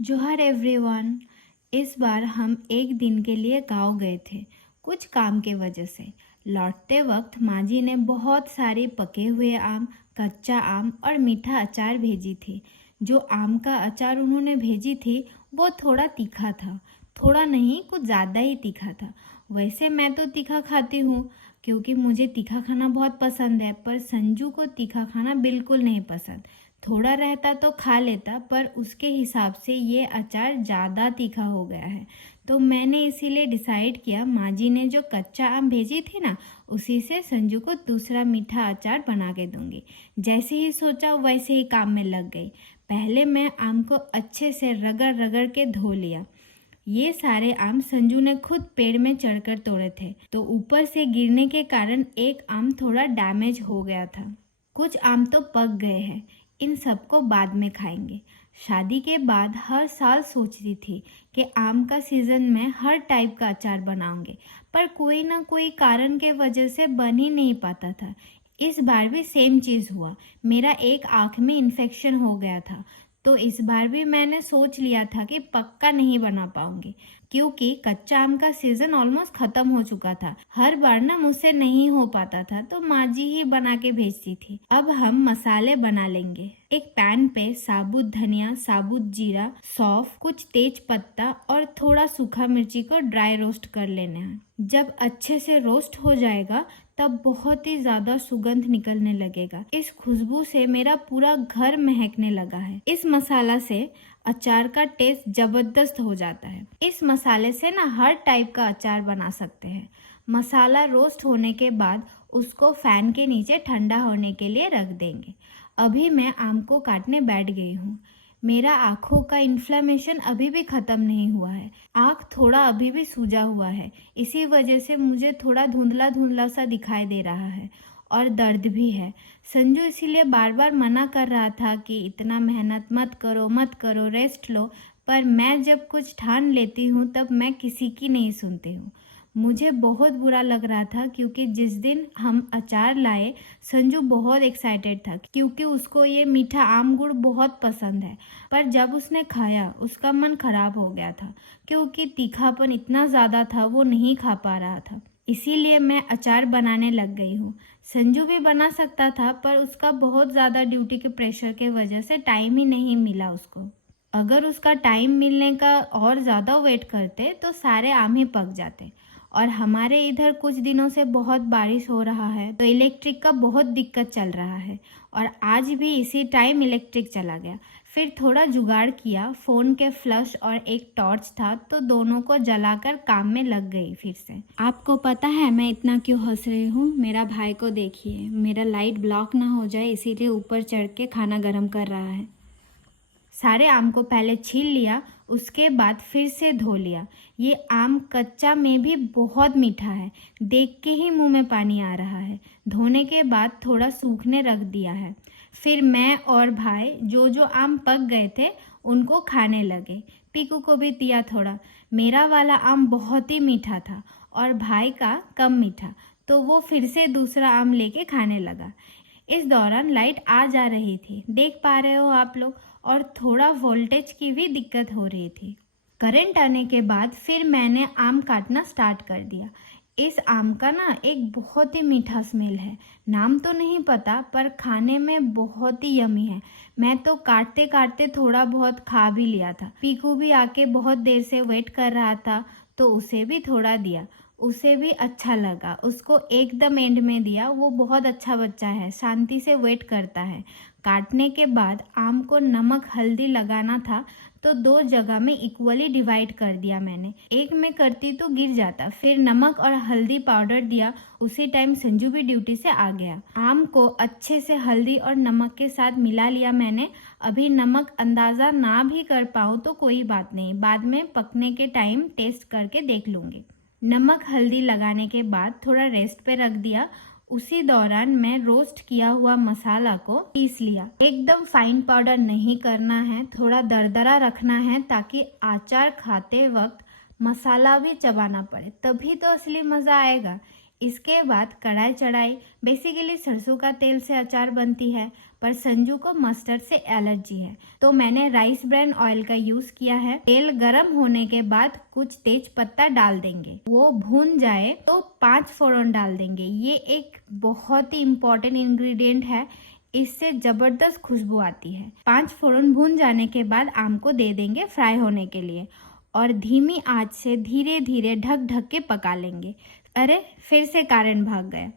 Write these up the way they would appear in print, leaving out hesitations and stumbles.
जोहार एवरीवन। इस बार हम एक दिन के लिए गांव गए थे, कुछ काम के वजह से। लौटते वक्त माँ जी ने बहुत सारे पके हुए आम, कच्चा आम और मीठा अचार भेजी थी। जो आम का अचार उन्होंने भेजी थी वो थोड़ा तीखा था। थोड़ा नहीं, कुछ ज़्यादा ही तीखा था। वैसे मैं तो तीखा खाती हूँ क्योंकि मुझे तीखा खाना बहुत पसंद है, पर संजू को तीखा खाना बिल्कुल नहीं पसंद। थोड़ा रहता तो खा लेता, पर उसके हिसाब से ये अचार ज़्यादा तीखा हो गया है। तो मैंने इसीलिए डिसाइड किया, माँ जी ने जो कच्चा आम भेजी थी ना, उसी से संजू को दूसरा मीठा अचार बना के दूंगी। जैसे ही सोचा वैसे ही काम में लग गई। पहले मैं आम को अच्छे से रगड़ रगड़ के धो लिया। ये सारे आम संजू ने खुद पेड़ में चढ़कर तोड़े थे, तो ऊपर से गिरने के कारण एक आम थोड़ा डैमेज हो गया था। कुछ आम तो पक गए हैं, इन सबको बाद में खाएंगे। शादी के बाद हर साल सोचती थी कि आम का सीज़न में हर टाइप का अचार बनाऊंगे, पर कोई ना कोई कारण के वजह से बन ही नहीं पाता था। इस बार भी सेम चीज़ हुआ। मेरा एक आँख में इन्फेक्शन हो गया था, तो इस बार भी मैंने सोच लिया था कि पक्का नहीं बना पाऊंगी, क्योंकि कच्चा आम का सीजन ऑलमोस्ट खत्म हो चुका था। हर बार ना मुझसे नहीं हो पाता था, तो माँ जी ही बना के भेजती थी। अब हम मसाले बना लेंगे। एक पैन पे साबुत धनिया, साबुत जीरा, सौंफ, कुछ तेज पत्ता और थोड़ा सूखा मिर्ची को ड्राई रोस्ट कर लेना है। जब अच्छे से रोस्ट हो जाएगा तब बहुत ही ज्यादा सुगंध निकलने लगेगा। इस खुशबू से मेरा पूरा घर महकने लगा है। इस मसाला से अचार का टेस्ट जबरदस्त हो जाता है। इस मसाले से ना हर टाइप का अचार बना सकते हैं। मसाला रोस्ट होने के बाद उसको फैन के नीचे ठंडा होने के लिए रख देंगे। अभी मैं आम को काटने बैठ गई हूँ। मेरा आँखों का इन्फ्लेमेशन अभी भी ख़त्म नहीं हुआ है। आँख थोड़ा अभी भी सूजा हुआ है, इसी वजह से मुझे थोड़ा धुंधला धुंधला सा दिखाई दे रहा है और दर्द भी है। संजू इसीलिए बार बार मना कर रहा था कि इतना मेहनत मत करो, रेस्ट लो। पर मैं जब कुछ ठान लेती हूँ तब मैं किसी की नहीं सुनती हूँ। मुझे बहुत बुरा लग रहा था क्योंकि जिस दिन हम अचार लाए, संजू बहुत एक्साइटेड था क्योंकि उसको ये मीठा आम गुड़ बहुत पसंद है। पर जब उसने खाया उसका मन खराब हो गया था क्योंकि तीखापन इतना ज़्यादा था, वो नहीं खा पा रहा था। इसीलिए मैं अचार बनाने लग गई हूँ। संजू भी बना सकता था, पर उसका बहुत ज़्यादा ड्यूटी के प्रेशर के वजह से टाइम ही नहीं मिला उसको। अगर उसका टाइम मिलने का और ज़्यादा वेट करते तो सारे आम ही पक जाते। और हमारे इधर कुछ दिनों से बहुत बारिश हो रहा है, तो इलेक्ट्रिक का बहुत दिक्कत चल रहा है। और आज भी इसी टाइम इलेक्ट्रिक चला गया। फिर थोड़ा जुगाड़ किया, फ़ोन के फ्लश और एक टॉर्च था, तो दोनों को जलाकर काम में लग गई फिर से। आपको पता है मैं इतना क्यों हंस रही हूँ? मेरा भाई को देखिए, मेरा लाइट ब्लॉक ना हो जाए इसीलिए ऊपर चढ़ के खाना गर्म कर रहा है। सारे आम को पहले छील लिया, उसके बाद फिर से धो लिया। ये आम कच्चा में भी बहुत मीठा है, देख के ही मुंह में पानी आ रहा है। धोने के बाद थोड़ा सूखने रख दिया है। फिर मैं और भाई जो जो आम पक गए थे उनको खाने लगे। पीकू को भी दिया थोड़ा। मेरा वाला आम बहुत ही मीठा था और भाई का कम मीठा, तो वो फिर से दूसरा आम लेके खाने लगा। इस दौरान लाइट आ जा रही थी, देख पा रहे हो आप लोग, और थोड़ा वोल्टेज की भी दिक्कत हो रही थी। करंट आने के बाद फिर मैंने आम काटना स्टार्ट कर दिया। इस आम का ना एक बहुत ही मीठा स्मेल है। नाम तो नहीं पता, पर खाने में बहुत ही यमी है। मैं तो काटते काटते थोड़ा बहुत खा भी लिया था। पीकू भी आके बहुत देर से वेट कर रहा था, तो उसे भी थोड़ा दिया। उसे भी अच्छा लगा, उसको एकदम एंड में दिया। वो बहुत अच्छा बच्चा है, शांति से वेट करता है। काटने के बाद आम को नमक हल्दी लगाना था, तो दो जगह में इक्वली डिवाइड कर दिया मैंने। एक में करती तो गिर जाता। फिर नमक और हल्दी पाउडर दिया। उसी टाइम संजू भी ड्यूटी से आ गया। आम को अच्छे से हल्दी और नमक के साथ मिला लिया मैंने। अभी नमक अंदाज़ा ना भी कर पाऊँ तो कोई बात नहीं, बाद में पकने के टाइम टेस्ट करके देख लूँगी। नमक हल्दी लगाने के बाद थोड़ा रेस्ट पे रख दिया। उसी दौरान मैं रोस्ट किया हुआ मसाला को पीस लिया। एकदम फाइन पाउडर नहीं करना है, थोड़ा दरदरा रखना है ताकि अचार खाते वक्त मसाला भी चबाना पड़े, तभी तो असली मज़ा आएगा। इसके बाद कढ़ाई चढ़ाई। बेसिकली सरसों का तेल से अचार बनती है, पर संजू को मस्टर्ड से एलर्जी है, तो मैंने राइस ब्रान ऑयल का यूज किया है। तेल गरम होने के बाद कुछ तेज पत्ता डाल देंगे, वो भून जाए तो 5 फोड़न डाल देंगे। ये एक बहुत ही इम्पोर्टेंट इंग्रेडिएंट है, इससे जबरदस्त खुशबू आती है। 5 फोड़न भून जाने के बाद आम को दे देंगे फ्राई होने के लिए और धीमी आंच से धीरे धीरे ढक ढक के पका लेंगे। अरे फिर से कारण भाग गया,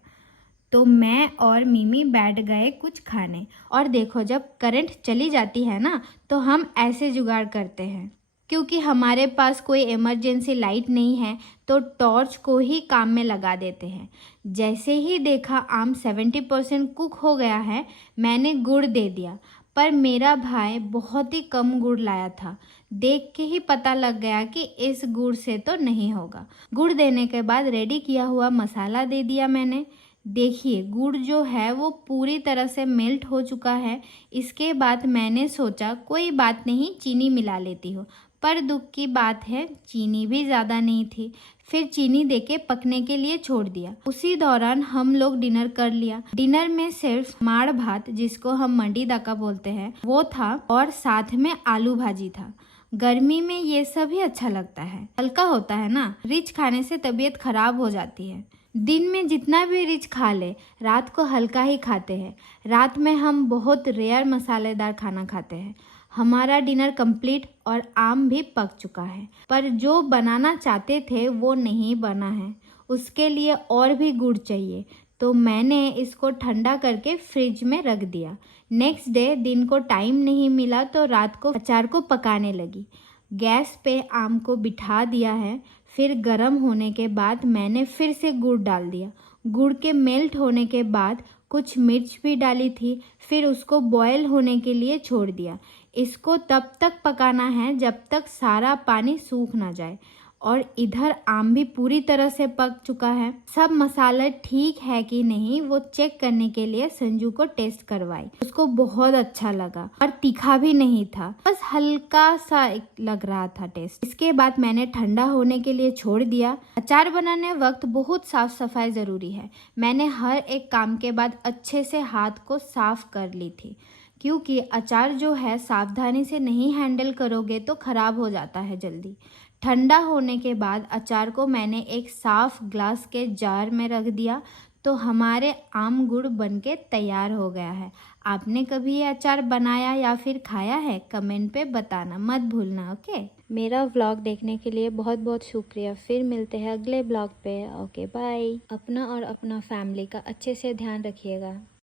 तो मैं और मिमी बैठ गए कुछ खाने। और देखो, जब करंट चली जाती है ना, तो हम ऐसे जुगाड़ करते हैं। क्योंकि हमारे पास कोई इमरजेंसी लाइट नहीं है, तो टॉर्च को ही काम में लगा देते हैं। जैसे ही देखा आम 70% कुक हो गया है, मैंने गुड़ दे दिया, पर मेरा भाई बहुत ही कम गुड़ लाया था। देख के ही पता लग गया कि इस गुड़ से तो नहीं होगा। गुड़ देने के बाद रेडी किया हुआ मसाला दे दिया मैंने। देखिए, गुड़ जो है वो पूरी तरह से मेल्ट हो चुका है। इसके बाद मैंने सोचा कोई बात नहीं, चीनी मिला लेती हूँ, पर दुख की बात है चीनी भी ज़्यादा नहीं थी। फिर चीनी देके पकने के लिए छोड़ दिया। उसी दौरान हम लोग डिनर कर लिया। डिनर में सिर्फ माड़ भात, जिसको हम मंडी दाका बोलते हैं, वो था और साथ में आलू भाजी था। गर्मी में ये सब ही अच्छा लगता है, हल्का होता है ना। रिच खाने से तबीयत खराब हो जाती है। दिन में जितना भी रिच खा ले, रात को हल्का ही खाते हैं। रात में हम बहुत रेयर मसालेदार खाना खाते हैं। हमारा डिनर कंप्लीट और आम भी पक चुका है, पर जो बनाना चाहते थे वो नहीं बना है। उसके लिए और भी गुड़ चाहिए, तो मैंने इसको ठंडा करके फ्रिज में रख दिया। नेक्स्ट डे दिन को टाइम नहीं मिला, तो रात को अचार को पकाने लगी। गैस पे आम को बिठा दिया है। फिर गर्म होने के बाद मैंने फिर से गुड़ डाल दिया। गुड़ के मेल्ट होने के बाद कुछ मिर्च भी डाली थी। फिर उसको बॉयल होने के लिए छोड़ दिया। इसको तब तक पकाना है जब तक सारा पानी सूख ना जाए। और इधर आम भी पूरी तरह से पक चुका है। सब मसाला ठीक है कि नहीं वो चेक करने के लिए संजू को टेस्ट करवाई। उसको बहुत अच्छा लगा और तीखा भी नहीं था, बस हल्का सा लग रहा था टेस्ट। इसके बाद मैंने ठंडा होने के लिए छोड़ दिया। अचार बनाने वक्त बहुत साफ सफाई जरूरी है। मैंने हर एक काम के बाद अच्छे से हाथ को साफ कर ली थी, क्योंकि अचार जो है सावधानी से नहीं हैंडल करोगे तो ख़राब हो जाता है जल्दी। ठंडा होने के बाद अचार को मैंने एक साफ ग्लास के जार में रख दिया, तो हमारे आम गुड़ बनके तैयार हो गया है। आपने कभी ये अचार बनाया या फिर खाया है? कमेंट पे बताना मत भूलना। ओके, मेरा व्लॉग देखने के लिए बहुत बहुत शुक्रिया। फिर मिलते हैं अगले ब्लॉग पे। Okay bye. अपना और अपना फैमिली का अच्छे से ध्यान रखिएगा।